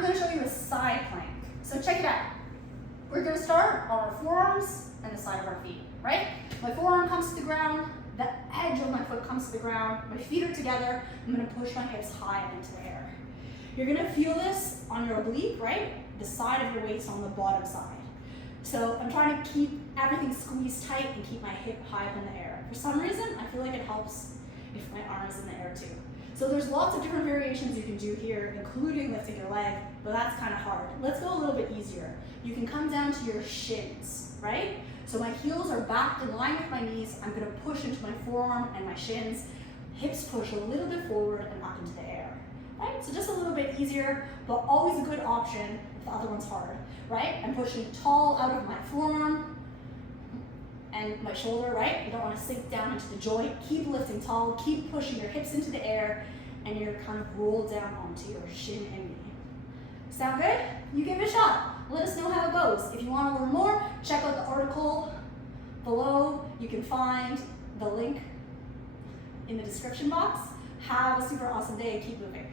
I'm going to show you a side plank. So check it out. We're going to start on our forearms and the side of our feet, right? My forearm comes to the ground, the edge of my foot comes to the ground, my feet are together, I'm going to push my hips high up into the air. You're going to feel this on your oblique, right? The side of your waist on the bottom side. So I'm trying to keep everything squeezed tight and keep my hip high up in the air. For some reason, I feel like it helps if my arm is in the air too. So there's lots of different variations you can do here, including lifting your leg, but that's kind of hard. Let's go a little bit easier. You can come down to your shins, right? So my heels are back in line with my knees. I'm going to push into my forearm and my shins. Hips push a little bit forward and up into the air, right? So just a little bit easier, but always a good option if the other one's hard, right? I'm pushing tall out of my forearm and my shoulder, right? You don't want to sink down into the joint. Keep lifting tall, keep pushing your hips into the air, and you're kind of roll down onto your shin and knee. Sound good? You give it a shot. Let us know how it goes. If you want to learn more, check out the article below. You can find the link in the description box. Have a super awesome day. Keep moving.